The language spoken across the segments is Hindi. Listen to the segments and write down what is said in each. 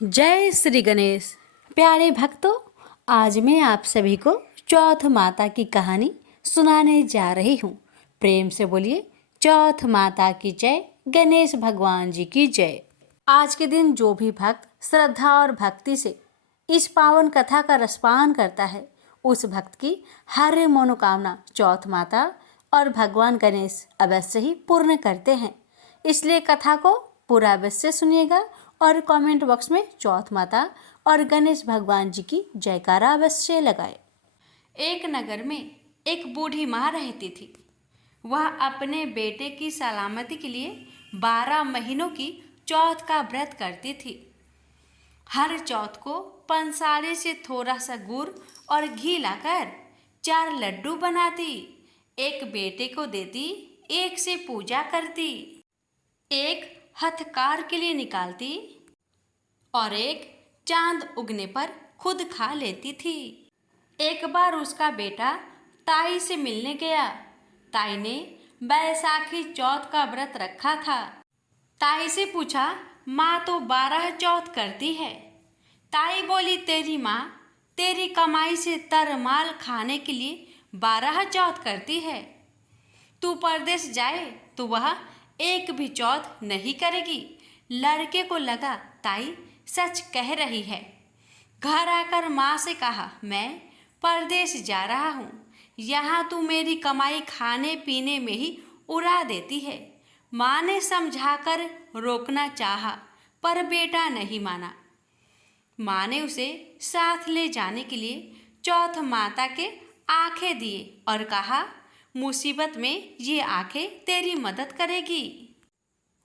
जय श्री गणेश। प्यारे भक्तों, आज मैं आप सभी को चौथ माता की कहानी सुनाने जा रही हूँ। प्रेम से बोलिए चौथ माता की जय, गणेश भगवान जी की जय। आज के दिन जो भी भक्त श्रद्धा और भक्ति से इस पावन कथा का रसपान करता है, उस भक्त की हर मनोकामना चौथ माता और भगवान गणेश अवश्य ही पूर्ण करते हैं। इसलिए कथा को पूरा अवश्य सुनिएगा और कमेंट बॉक्स में चौथ माता और गणेश भगवान जी की जयकारा अवश्य लगाए। एक नगर में एक बूढ़ी माँ रहती थी। वह अपने बेटे की सलामती के लिए 12 महीनों की चौथ का व्रत करती थी। हर चौथ को पंसारे से थोड़ा सा गुड़ और घी लाकर 4 लड्डू बनाती, एक बेटे को देती, एक से पूजा करती, एक हथकार के लिए निकालती और एक चांद उगने पर खुद खा लेती थी। एक बार उसका बेटा ताई से मिलने गया। ताई ने बैसाखी चौथ का व्रत रखा था। ताई से पूछा, माँ तो 12 चौथ करती है। ताई बोली, तेरी माँ तेरी कमाई से तरमाल खाने के लिए 12 चौथ करती है। तू परदेश जाए तो वह एक भी चौथ नहीं करेगी। लड़के को लगा ताई सच कह रही है। घर आकर माँ से कहा, मैं परदेश जा रहा हूँ, यहाँ तू मेरी कमाई खाने पीने में ही उड़ा देती है। माँ ने समझाकर रोकना चाहा, पर बेटा नहीं माना। माँ ने उसे साथ ले जाने के लिए चौथ माता के आंखें दिए और कहा, मुसीबत में ये आंखें तेरी मदद करेगी।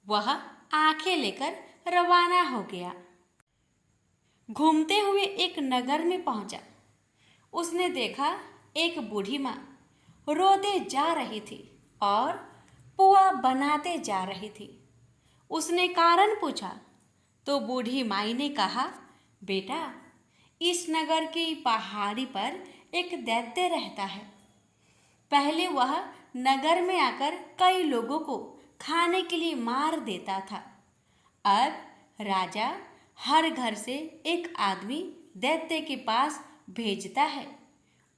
वह आंखें लेकर रवाना हो गया। घूमते हुए एक नगर में पहुंचा। उसने देखा एक बूढ़ी माँ रोते जा रही थी और पुआ बनाते जा रही थी। उसने कारण पूछा तो बूढ़ी माई ने कहा, बेटा, इस नगर की पहाड़ी पर एक दैत्य रहता है। पहले वह नगर में आकर कई लोगों को खाने के लिए मार देता था। अब राजा हर घर से एक आदमी दैत्य के पास भेजता है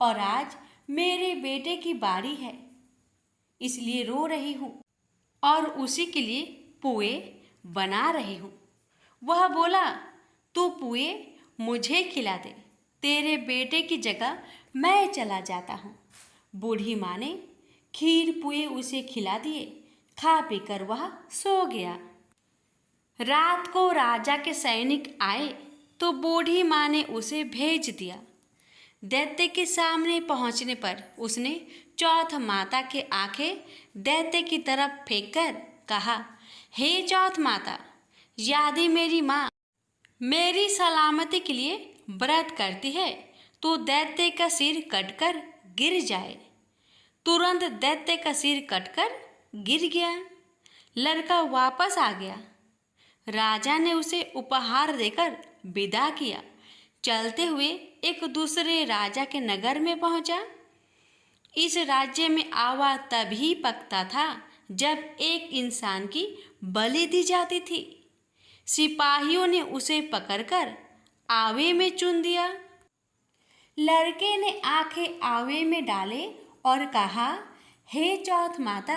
और आज मेरे बेटे की बारी है, इसलिए रो रही हूँ और उसी के लिए पुए बना रही हूँ। वह बोला, तू पुए मुझे खिला दे, तेरे बेटे की जगह मैं चला जाता हूँ। बूढ़ी माँ ने खीर पुए उसे खिला दिए। खा पीकर वह सो गया। रात को राजा के सैनिक आए तो बूढ़ी माँ ने उसे भेज दिया। दैत्य के सामने पहुँचने पर उसने चौथ माता के आंखें दैत्य की तरफ फेंककर कहा, हे चौथ माता, यदि मेरी माँ मेरी सलामती के लिए व्रत करती है तो दैत्य का सिर कटकर गिर जाए। तुरंत दैत्य का सिर कटकर गिर गया। लड़का वापस आ गया। राजा ने उसे उपहार देकर विदा किया। चलते हुए एक दूसरे राजा के नगर में पहुंचा। इस राज्य में आवा तभी पकता था जब एक इंसान की बलि दी जाती थी। सिपाहियों ने उसे पकड़कर आवे में चुन दिया। लड़के ने आंखें आवे में डाले और कहा, हे चौथ माता,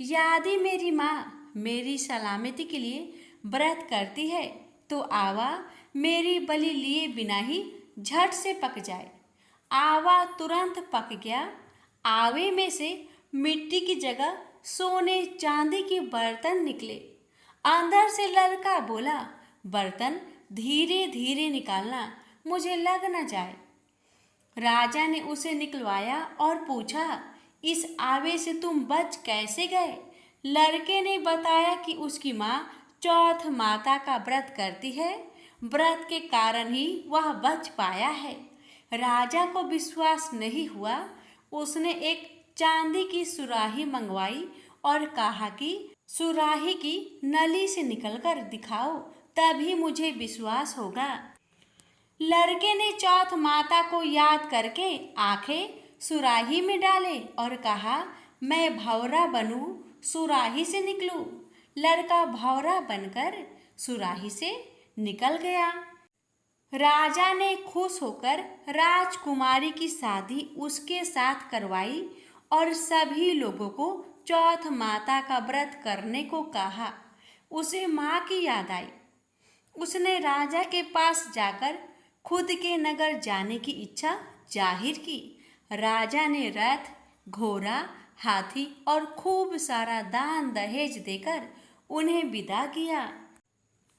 यदि मेरी माँ मेरी सलामती के लिए व्रत करती है तो आवा मेरी बलि लिए बिना ही झट से पक जाए। आवा तुरंत पक गया। आवे में से मिट्टी की जगह सोने चांदी के बर्तन निकले। अंदर से लड़का बोला, बर्तन धीरे धीरे निकालना, मुझे लग न जाए। राजा ने उसे निकलवाया और पूछा, इस आवे से तुम बच कैसे गए? लड़के ने बताया कि उसकी माँ चौथ माता का व्रत करती है, व्रत के कारण ही वह बच पाया है। राजा को विश्वास नहीं हुआ। उसने एक चांदी की सुराही मंगवाई और कहा कि सुराही की नली से निकलकर दिखाओ, तभी मुझे विश्वास होगा। लड़के ने चौथ माता को याद करके आंखें सुराही में डाले और कहा, मैं भौरा बनूं, सुराही से निकलूं। लड़का भौरा बनकर सुराही से निकल गया। राजा ने खुश होकर राजकुमारी की शादी उसके साथ करवाई और सभी लोगों को चौथ माता का व्रत करने को कहा। उसे माँ की याद आई। उसने राजा के पास जाकर खुद के नगर जाने की इच्छा जाहिर की। राजा ने रथ, घोड़ा, हाथी और खूब सारा दान दहेज देकर उन्हें विदा किया।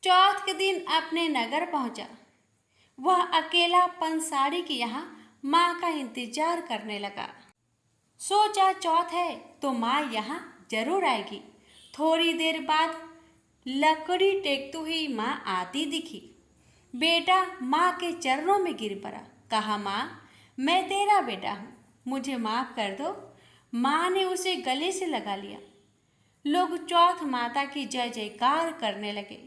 चौथ के दिन अपने नगर पहुंचा। वह अकेला पंसारी के यहाँ माँ का इंतजार करने लगा। सोचा चौथ है तो माँ यहाँ जरूर आएगी। थोड़ी देर बाद लकड़ी टेकती हुई माँ आती दिखी। बेटा माँ के चरणों में गिर पड़ा। कहा, माँ मैं तेरा बेटा हूँ, मुझे माफ़ कर दो। माँ ने उसे गले से लगा लिया। लोग चौथ माता की जय जयकार करने लगे।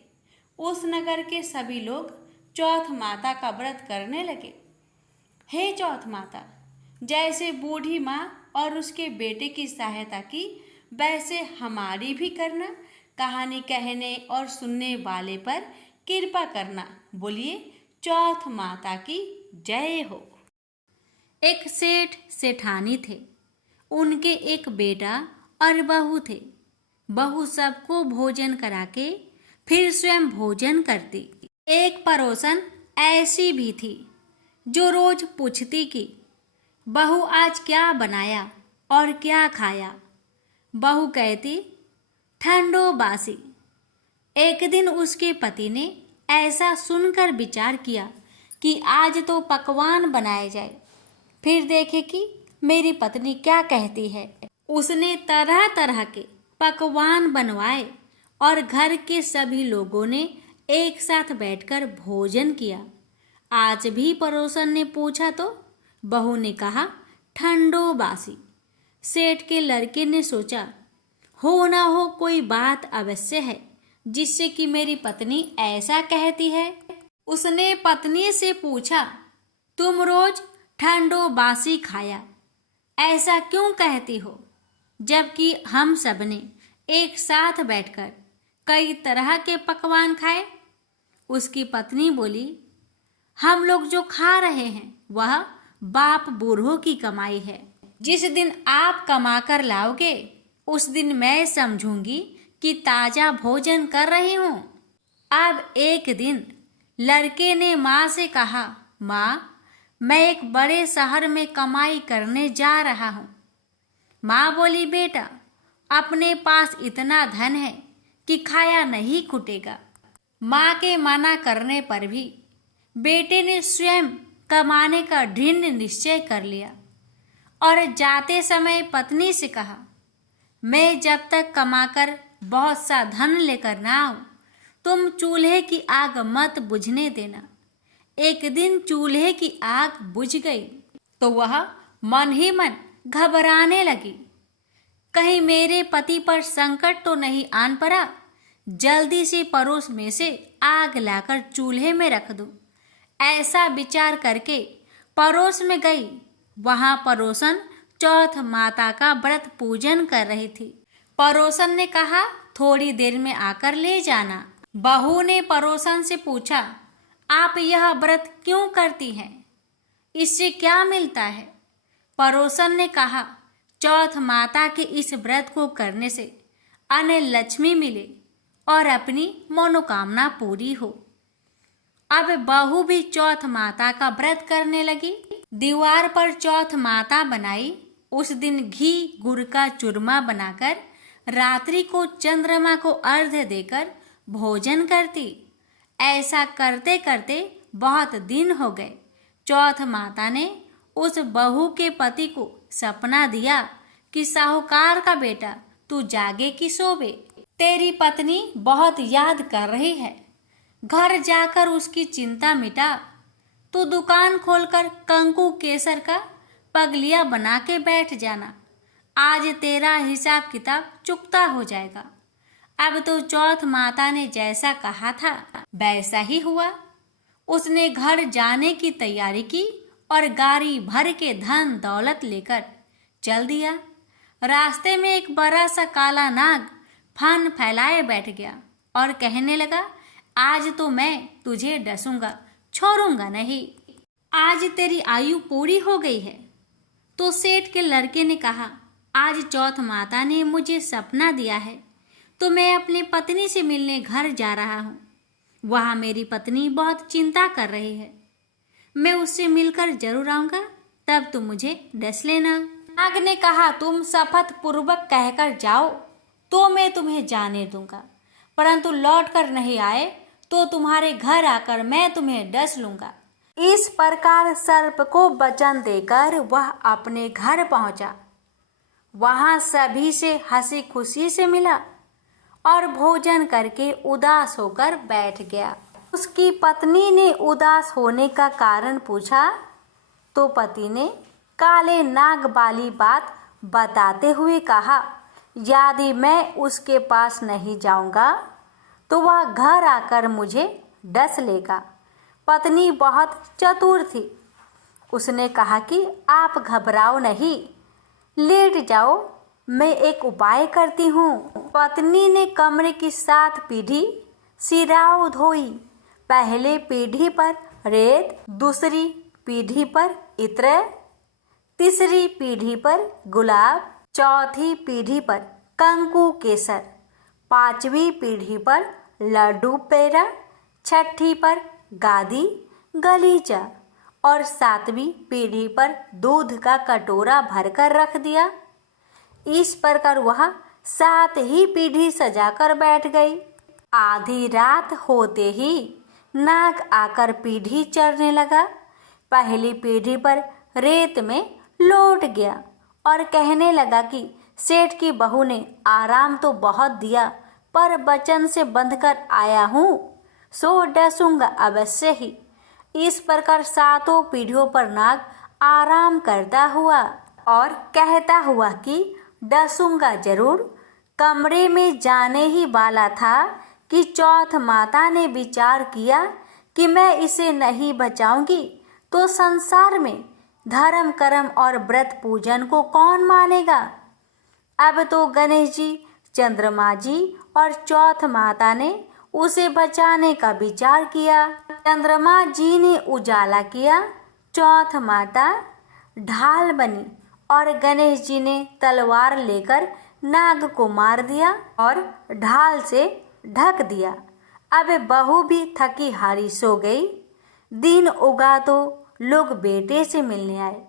उस नगर के सभी लोग चौथ माता का व्रत करने लगे। हे चौथ माता, जैसे बूढ़ी माँ और उसके बेटे की सहायता की, वैसे हमारी भी करना। कहानी कहने और सुनने वाले पर कृपा करना। बोलिए चौथ माता की जय हो। एक सेठ सेठानी थे। उनके एक बेटा और बहू थे। बहू सबको भोजन करा के फिर स्वयं भोजन करती। एक पड़ोसन ऐसी भी थी जो रोज पूछती कि बहू आज क्या बनाया और क्या खाया। बहू कहती ठंडो बासी। एक दिन उसके पति ने ऐसा सुनकर विचार किया कि आज तो पकवान बनाए जाए, फिर देखे कि मेरी पत्नी क्या कहती है। उसने तरह तरह के पकवान बनवाए और घर के सभी लोगों ने एक साथ बैठकर भोजन किया। आज भी पड़ोसन ने पूछा तो बहू ने कहा ठंडो बासी। सेठ के लड़के ने सोचा हो ना हो कोई बात अवश्य है जिससे कि मेरी पत्नी ऐसा कहती है। उसने पत्नी से पूछा, तुम रोज ठंडो बासी खाया ऐसा क्यों कहती हो, जबकि हम सबने एक साथ बैठकर कई तरह के पकवान खाए। उसकी पत्नी बोली, हम लोग जो खा रहे हैं वह बाप बूढ़ों की कमाई है। जिस दिन आप कमा कर लाओगे उस दिन मैं समझूंगी कि ताजा भोजन कर रही हूँ। अब एक दिन लड़के ने माँ से कहा, माँ मैं एक बड़े शहर में कमाई करने जा रहा हूँ। माँ बोली, बेटा अपने पास इतना धन है कि खाया नहीं खुटेगा। माँ के मना करने पर भी बेटे ने स्वयं कमाने का दृढ़ निश्चय कर लिया और जाते समय पत्नी से कहा, मैं जब तक कमाकर बहुत सा धन लेकर ना आऊं, तुम चूल्हे की आग मत बुझने देना। एक दिन चूल्हे की आग बुझ गई तो वह मन ही मन घबराने लगी। कहीं मेरे पति पर संकट तो नहीं आन पड़ा। जल्दी से पड़ोस में से आग लाकर चूल्हे में रख दूं। ऐसा विचार करके पड़ोस में गई। वहां पड़ोसन चौथ माता का व्रत पूजन कर रही थी। पड़ोसन ने कहा, थोड़ी देर में आकर ले जाना। बहू ने पड़ोसन से पूछा, आप यह व्रत क्यों करती हैं? इससे क्या मिलता है? पड़ोसन ने कहा, चौथ माता के इस व्रत को करने से अन्न लक्ष्मी मिले और अपनी मनोकामना पूरी हो। अब बहू भी चौथ माता का व्रत करने लगी। दीवार पर चौथ माता बनाई। उस दिन घी गुड़ का चूरमा बनाकर रात्रि को चंद्रमा को अर्घ्य देकर भोजन करती। ऐसा करते करते बहुत दिन हो गए। चौथ माता ने उस बहू के पति को सपना दिया कि साहूकार का बेटा तू जागे कि सोवे, तेरी पत्नी बहुत याद कर रही है। घर जाकर उसकी चिंता मिटा। तू दुकान खोलकर कंकु केसर का पगलिया बना के बैठ जाना। आज तेरा हिसाब किताब चुकता हो जाएगा। अब तो चौथ माता ने जैसा कहा था वैसा ही हुआ। उसने घर जाने की तैयारी की और गाड़ी भर के धन दौलत लेकर चल दिया। रास्ते में एक बड़ा सा काला नाग फन फैलाए बैठ गया और कहने लगा, आज तो मैं तुझे डसूंगा, छोड़ूंगा नहीं। आज तेरी आयु पूरी हो गई है। तो सेठ के लड़के ने कहा, आज चौथ माता ने मुझे सपना दिया है, तो मैं अपनी पत्नी से मिलने घर जा रहा हूँ। वहाँ मेरी पत्नी बहुत चिंता कर रही है। मैं उससे मिलकर जरूर आऊँगा, तब तुम मुझे डस लेना। नाग ने कहा, तुम शपथ पूर्वक कहकर जाओ तो मैं तुम्हें जाने दूंगा, परंतु लौट कर नहीं आए तो तुम्हारे घर आकर मैं तुम्हें डस लूंगा। इस प्रकार सर्प को वचन देकर वह अपने घर पहुंचा। वहां सभी से हंसी खुशी से मिला और भोजन करके उदास होकर बैठ गया। उसकी पत्नी ने उदास होने का कारण पूछा तो पति ने काले नाग वाली बात बताते हुए कहा, यदि मैं उसके पास नहीं जाऊंगा तो वह घर आकर मुझे डस लेगा। पत्नी बहुत चतुर थी। उसने कहा कि आप घबराओ नहीं, लेट जाओ, मैं एक उपाय करती हूँ। पत्नी ने कमरे की 7 पीढ़ी सिराओ धोई। पहले पीढ़ी पर रेत, दूसरी पीढ़ी पर इत्र, तीसरी पीढ़ी पर गुलाब, चौथी पीढ़ी पर कंकु केसर, 5वीं पीढ़ी पर लड्डू पेड़ा, 6ठी पर गादी गलीचा और 7वीं पीढ़ी पर दूध का कटोरा भरकर रख दिया। इस प्रकार वह 7 ही पीढ़ी सजाकर बैठ गई। आधी रात होते ही नाग आकर पीढ़ी चढ़ने लगा। पहली पीढ़ी पर रेत में लौट गया और कहने लगा कि सेठ की बहू ने आराम तो बहुत दिया, पर वचन से बंधकर आया हूँ, सो डसूंगा अवश्य ही। इस प्रकार 7 पीढ़ियों पर नाग आराम करता हुआ और कहता हुआ कि डसूंगा जरूर। कमरे में जाने ही वाला था कि चौथ माता ने विचार किया कि मैं इसे नहीं बचाऊंगी तो संसार में धर्म कर्म और व्रत पूजन को कौन मानेगा। अब तो गणेश जी, चंद्रमा जी और चौथ माता ने उसे बचाने का विचार किया। चंद्रमा जी ने उजाला किया, चौथ माता ढाल बनी और गणेश जी ने तलवार लेकर नाग को मार दिया और ढाल से ढक दिया। अब बहू भी थकी हारी सो गई। दिन उगा तो लोग बेटे से मिलने आए,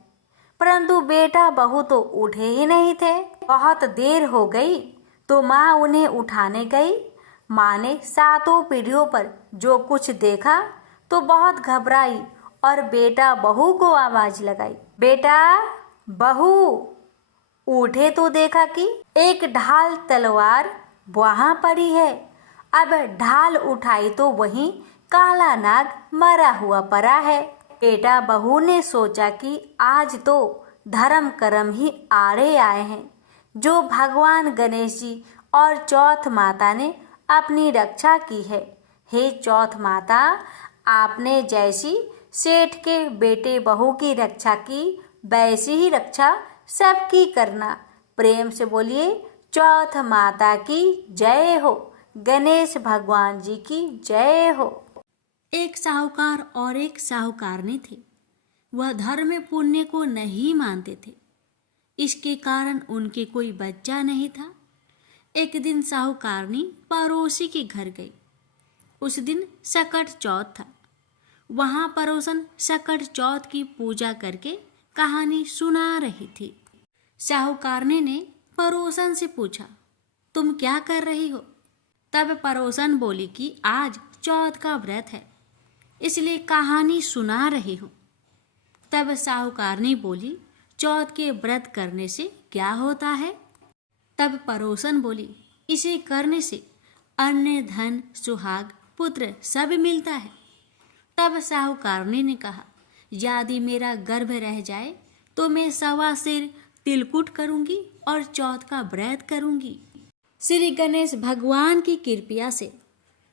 परंतु बेटा बहू तो उठे ही नहीं थे। बहुत देर हो गई तो माँ उन्हें उठाने गई। माँ ने 7 पीढ़ियों पर जो कुछ देखा तो बहुत घबराई और बेटा बहू को आवाज लगाई, बेटा बहू उठे तो देखा कि एक ढाल तलवार वहां पड़ी है। अब ढाल उठाई तो वहीं काला नाग मरा हुआ पड़ा है। बेटा बहू ने सोचा कि आज तो धर्म कर्म ही आड़े आए हैं, जो भगवान गणेश जी और चौथ माता ने अपनी रक्षा की है। हे चौथ माता, आपने जैसी सेठ के बेटे बहू की रक्षा की, वैसी ही रक्षा सबकी करना। प्रेम से बोलिए, चौथ माता की जय हो, गणेश भगवान जी की जय हो। एक साहूकार और एक साहूकारनी थे। वह धर्म पुण्य को नहीं मानते थे। इसके कारण उनके कोई बच्चा नहीं था। एक दिन साहूकारनी पड़ोसी के घर गई। उस दिन सकट चौथ था। वहाँ पड़ोसन सकट चौथ की पूजा करके कहानी सुना रही थी। साहूकारनी ने पड़ोसन से पूछा, तुम क्या कर रही हो? तब पड़ोसन बोली कि आज चौथ का व्रत है, इसलिए कहानी सुना रही हूँ। तब साहूकारनी बोली, चौथ के व्रत करने से क्या होता है? तब पड़ोसन बोली, इसे करने से अन्न धन सुहाग पुत्र सब मिलता है। तब साहूकारनी ने कहा, यदि मेरा गर्भ रह जाए तो मैं 1.25 सेर तिलकुट करूंगी और चौथ का व्रत करूंगी। श्री गणेश भगवान की कृपा से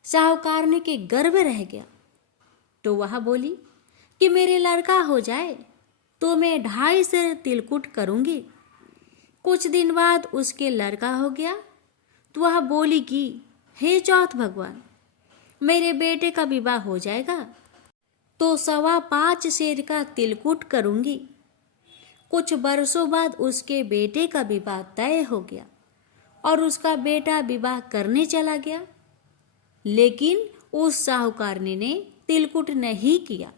साहूकारनी के गर्भ रह गया। तो वह बोली कि मेरे लड़का हो जाए तो मैं 2.5 सेर तिलकुट करूंगी। कुछ दिन बाद उसके लड़का हो गया तो वह बोली कि हे चौथ भगवान, मेरे बेटे का विवाह हो जाएगा तो 5.25 सेर का तिलकुट करूंगी। कुछ बरसों बाद उसके बेटे का विवाह तय हो गया और उसका बेटा विवाह करने चला गया, लेकिन उस साहूकारनी ने तिलकुट नहीं किया।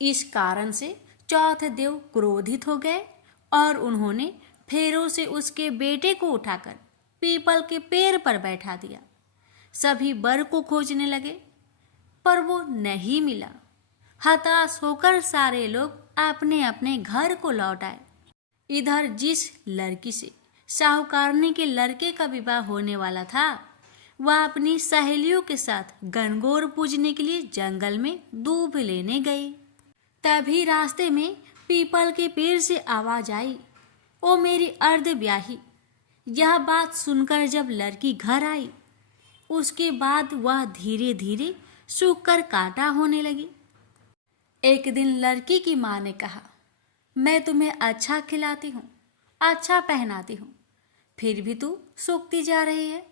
इस कारण से चौथ देव क्रोधित हो गए और उन्होंने फेरों से उसके बेटे को उठाकर पीपल के पेड़ पर बैठा दिया। सभी वर को खोजने लगे पर वो नहीं मिला। हताश होकर सारे लोग अपने अपने घर को लौट आए। इधर जिस लड़की से साहूकारनी के लड़के का विवाह होने वाला था, वह अपनी सहेलियों के साथ गणगौर पूजने के लिए जंगल में दूब लेने गई। तभी रास्ते में पीपल के पेड़ से आवाज आई, ओ मेरी अर्ध ब्याही। यह बात सुनकर जब लड़की घर आई, उसके बाद वह धीरे धीरे सूख कर कांटा होने लगी। एक दिन लड़की की माँ ने कहा, मैं तुम्हें अच्छा खिलाती हूँ, अच्छा पहनाती हूँ, फिर भी तू सूखती जा रही है,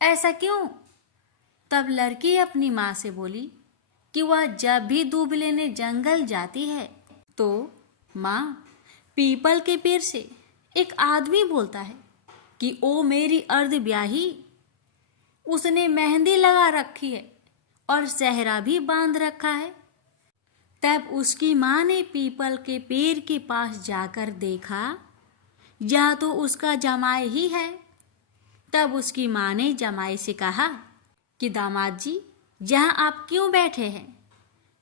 ऐसा क्यों? तब लड़की अपनी माँ से बोली कि वह जब भी दूब लेने जंगल जाती है तो माँ, पीपल के पेड़ से एक आदमी बोलता है कि ओ मेरी अर्ध ब्याही। उसने मेहंदी लगा रखी है और सेहरा भी बांध रखा है। तब उसकी माँ ने पीपल के पेड़ के पास जाकर देखा, यह तो उसका जमाई ही है। तब उसकी माँ ने जमाई से कहा कि दामाद जी, यहाँ आप क्यों बैठे हैं?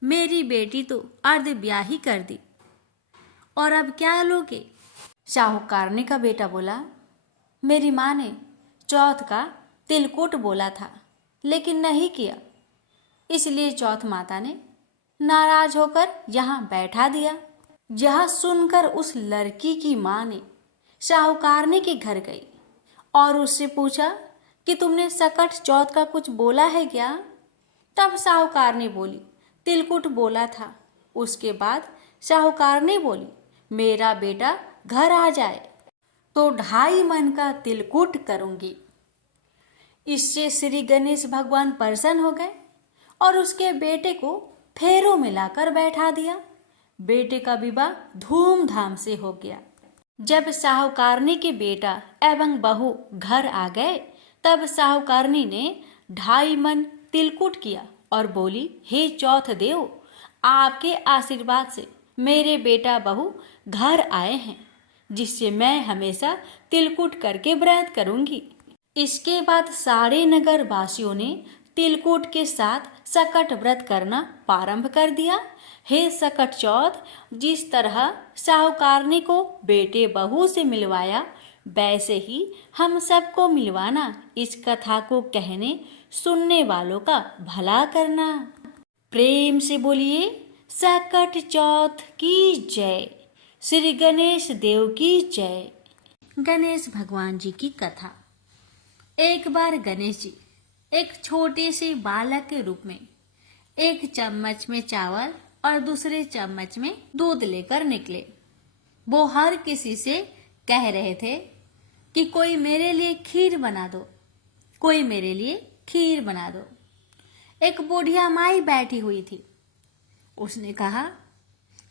मेरी बेटी तो अर्ध ब्याही कर दी, और अब क्या लोगे? साहूकारनी का बेटा बोला, मेरी माँ ने चौथ का तिलकुट बोला था लेकिन नहीं किया, इसलिए चौथ माता ने नाराज होकर यहाँ बैठा दिया। यह सुनकर उस लड़की की माँ ने साहूकारनी के घर गई और उससे पूछा कि तुमने सकट चौथ का कुछ बोला है क्या? तब साहूकारनी बोली, तिलकुट बोला था। उसके बाद साहूकारनी बोली, मेरा बेटा घर आ जाए तो 2.5 मन का तिलकुट करूंगी। इससे श्री गणेश भगवान प्रसन्न हो गए और उसके बेटे को फेरों में लाकर बैठा दिया। बेटे का विवाह धूमधाम से हो गया। जब साहूकारनी के बेटा एवं बहू घर आ गए, तब साहूकारनी ने 2.5 मन तिलकुट किया और बोली, हे चौथ देव, आपके आशीर्वाद से मेरे बेटा बहू घर आए हैं, जिससे मैं हमेशा तिलकुट करके व्रत करूंगी। इसके बाद सारे नगर वासियों ने तिलकुट के साथ सकट व्रत करना प्रारंभ कर दिया। हे सकट चौथ, जिस तरह साहूकारनी को बेटे बहू से मिलवाया, वैसे ही हम सबको मिलवाना। इस कथा को कहने सुनने वालों का भला करना। प्रेम से बोलिए सकट चौथ की जय, श्री गणेश देव की जय। गणेश भगवान जी की कथा। एक बार गणेश जी एक छोटे से बालक के रूप में एक चम्मच में चावल और दूसरे चम्मच में दूध लेकर निकले। वो हर किसी से कह रहे थे कि कोई मेरे लिए खीर बना दो, कोई मेरे लिए खीर बना दो। एक बुढ़िया माई बैठी हुई थी। उसने कहा,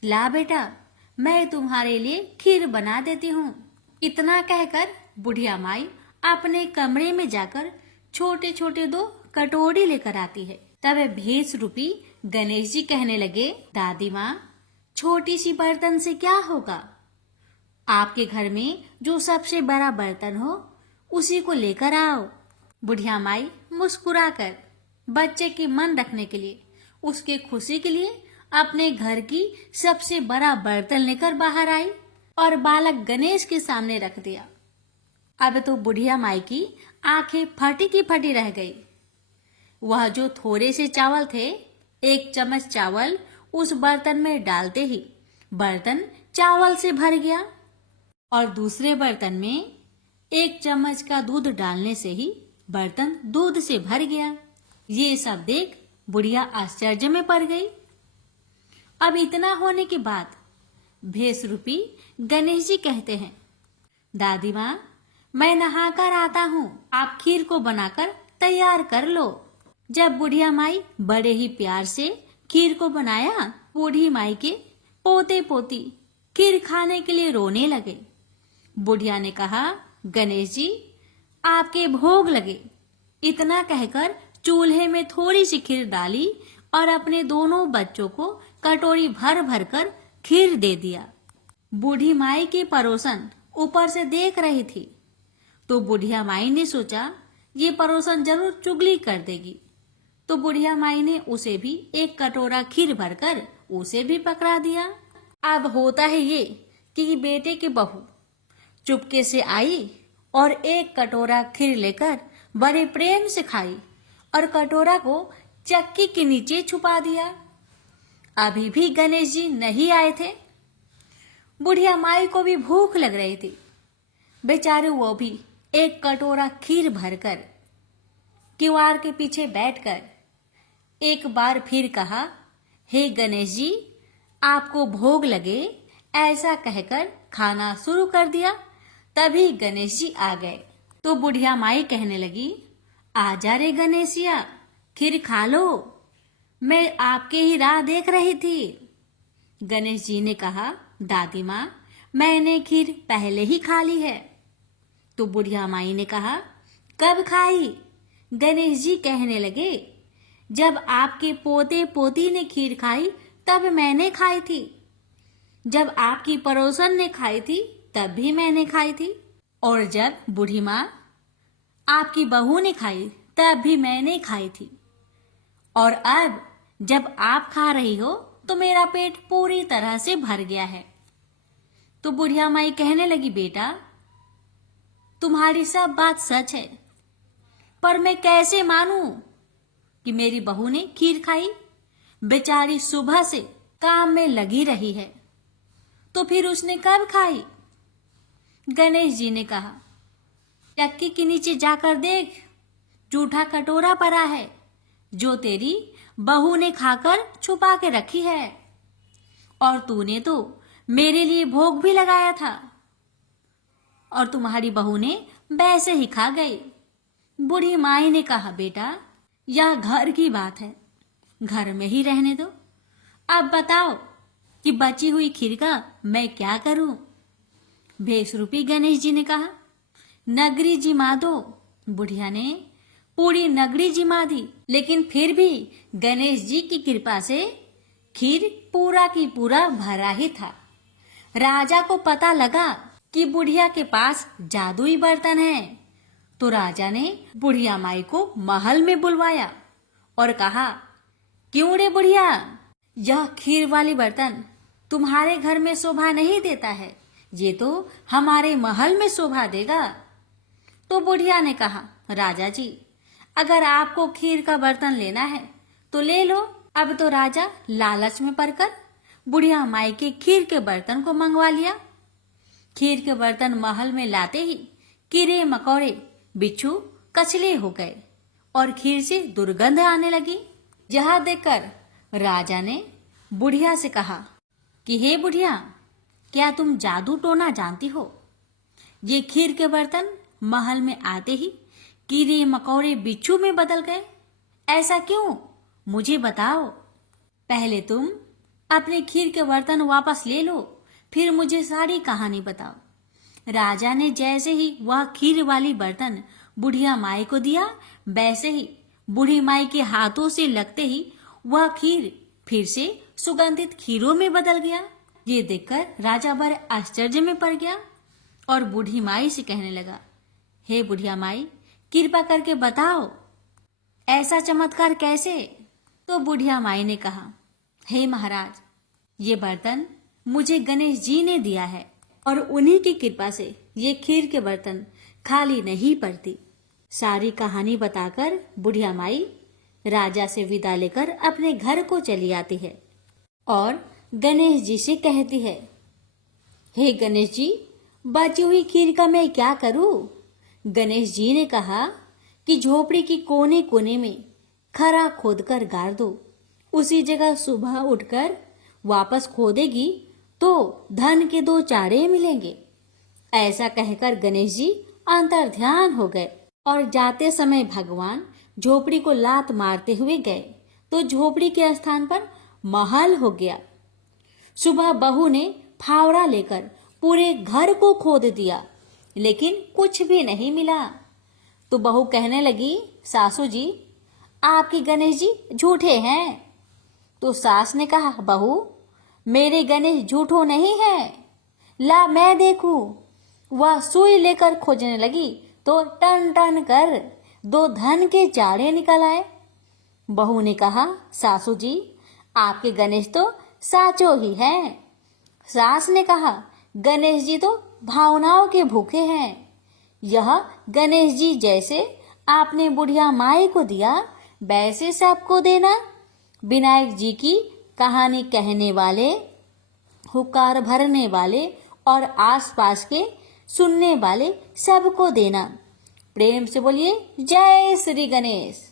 ला बेटा, मैं तुम्हारे लिए खीर बना देती हूँ। इतना कहकर बुढ़िया माई अपने कमरे में जाकर छोटे छोटे 2 कटोरी लेकर आती है। तब भेष रूपी गणेश जी कहने लगे, दादी माँ, छोटी सी बर्तन से क्या होगा? आपके घर में जो सबसे बड़ा बर्तन हो उसी को लेकर आओ। बुढ़िया माई मुस्कुराकर बच्चे के मन रखने के लिए, उसके खुशी के लिए अपने घर की सबसे बड़ा बर्तन लेकर बाहर आई और बालक गणेश के सामने रख दिया। अब तो बुढ़िया माई की आंखें फटी की फटी रह गई। वह जो थोड़े से चावल थे, 1 चम्मच चावल उस बर्तन में डालते ही बर्तन चावल से भर गया और दूसरे बर्तन में 1 चम्मच का दूध डालने से ही बर्तन दूध से भर गया। ये सब देख बुढ़िया आश्चर्य में पड़ गई। अब इतना होने के बाद भेष रूपी गणेश जी कहते हैं, दादी माँ, मैं नहाकर आता हूँ, आप खीर को बनाकर तैयार कर लो। जब बुढ़िया माई बड़े ही प्यार से खीर को बनाया, बूढ़ी माई के पोते पोती खीर खाने के लिए रोने लगे। बुढ़िया ने कहा, गणेश जी आपके भोग लगे। इतना कहकर चूल्हे में थोड़ी सी खीर डाली और अपने दोनों बच्चों को कटोरी भर भर कर खीर दे दिया। बूढ़ी माई की पड़ोसन ऊपर से देख रही थी, तो बुढ़िया माई ने सोचा ये पड़ोसन जरूर चुगली कर देगी, तो बुढ़िया माई ने उसे भी एक कटोरा खीर भरकर उसे भी पकड़ा दिया। अब होता है ये कि बेटे की बहू चुपके से आई और एक कटोरा खीर लेकर बड़े प्रेम से खाई और कटोरा को चक्की के नीचे छुपा दिया। अभी भी गणेश जी नहीं आए थे। बुढ़िया माई को भी भूख लग रही थी। बेचारे वो भी एक कटोरा खीर भरकर किवाड़ के पीछे बैठकर एक बार फिर कहा, हे गणेश जी आपको भोग लगे, ऐसा कहकर खाना शुरू कर दिया। तभी गणेश जी आ गए। तो बुढ़िया माई कहने लगी, आजा रे गणेशिया, खीर खा लो, मैं आपके ही राह देख रही थी। गणेश जी ने कहा, दादी माँ मैंने खीर पहले ही खा ली है। तो बुढ़िया माई ने कहा, कब खाई? गणेश जी कहने लगे, जब आपके पोते पोती ने खीर खाई तब मैंने खाई थी, जब आपकी पड़ोसन ने खाई थी तब भी मैंने खाई थी, और जब बूढ़ी माँ आपकी बहू ने खाई तब भी मैंने खाई थी, और अब जब आप खा रही हो तो मेरा पेट पूरी तरह से भर गया है। तो बुढ़िया माई कहने लगी, बेटा तुम्हारी सब बात सच है, पर मैं कैसे मानूं कि मेरी बहू ने खीर खाई? बेचारी सुबह से काम में लगी रही है, तो फिर उसने कब खाई? गणेश जी ने कहा, चक्की के नीचे जाकर देख, जूठा कटोरा पड़ा है जो तेरी बहू ने खाकर छुपा के रखी है, और तूने तो मेरे लिए भोग भी लगाया था और तुम्हारी बहू ने वैसे ही खा गई। बूढ़ी माई ने कहा, बेटा यह घर की बात है, घर में ही रहने दो। अब बताओ कि बची हुई खीर का मैं क्या करूं? बेसरूपी गणेश जी ने कहा, नगरी जिमा दो। बुढ़िया ने पूरी नगरी जिमा दी, लेकिन फिर भी गणेश जी की कृपा से खीर पूरा की पूरा भरा ही था। राजा को पता लगा कि बुढ़िया के पास जादुई बर्तन है, तो राजा ने बुढ़िया माई को महल में बुलवाया और कहा, क्यों रे बुढ़िया, यह खीर वाली बर्तन तुम्हारे घर में शोभा नहीं देता है, ये तो हमारे महल में शोभा देगा। तो बुढ़िया ने कहा, राजा जी अगर आपको खीर का बर्तन लेना है तो ले लो। अब तो राजा लालच में पड़कर बुढ़िया माई के खीर के बर्तन को मंगवा लिया। खीर के बर्तन महल में लाते ही कीड़े मकोड़े बिच्छू कचले हो गए और खीर से दुर्गंध आने लगी। यह देखकर राजा ने बुढ़िया से कहा कि हे बुढ़िया, क्या तुम जादू टोना जानती हो? ये खीर के बर्तन महल में आते ही कीड़े मकोड़े बिच्छू में बदल गए, ऐसा क्यों? मुझे बताओ। पहले तुम अपने खीर के बर्तन वापस ले लो, फिर मुझे सारी कहानी बताओ। राजा ने जैसे ही वह खीर वाली बर्तन बुढ़िया माई को दिया, वैसे ही बूढ़ी माई के हाथों से लगते ही वह खीर फिर से सुगंधित खीरों में बदल गया। ये देखकर राजा बड़े आश्चर्य में पड़ गया और बूढ़ी माई से कहने लगा, हे बुढ़िया माई, कृपा करके बताओ ऐसा चमत्कार कैसे? तो बुढ़िया माई ने कहा, हे महाराज, ये बर्तन मुझे गणेश जी ने दिया है और उन्हीं की कृपा से ये खीर के बर्तन खाली नहीं पड़ती। सारी कहानी बताकर बुढ़िया माई राजा से विदा लेकर अपने घर को चली आती है और गणेश जी से कहती है, हे गणेश जी, बची हुई खीर का मैं क्या करूं? गणेश जी ने कहा कि झोपड़ी की कोने कोने में खरा खोदकर गाड़ दो, उसी जगह सुबह उठकर वापस खोदेगी तो धन के 2 चारे मिलेंगे। ऐसा कहकर गणेश जी अंतर्ध्यान हो गए और जाते समय भगवान झोपड़ी को लात मारते हुए गए तो झोपड़ी के स्थान पर महल हो गया। सुबह बहू ने फावड़ा लेकर पूरे घर को खोद दिया, लेकिन कुछ भी नहीं मिला। तो बहू कहने लगी, सासू जी, आपके गणेश जी झूठे हैं। तो सास ने कहा, बहू, मेरे गणेश झूठो नहीं है, ला मैं देखूं। वह सुई लेकर खोजने लगी तो टन टन कर 2 धन के जाड़े निकल आए। बहू ने कहा, सासू जी, आपके गणेश तो साचो ही हैं। सास ने कहा, गणेश जी तो भावनाओं के भूखे हैं। यह गणेश जी जैसे आपने बुढ़िया माई को दिया, वैसे सबको देना। विनायक जी की कहानी कहने वाले, हुक्कार भरने वाले और आसपास के सुनने वाले सबको देना। प्रेम से बोलिए, जय श्री गणेश।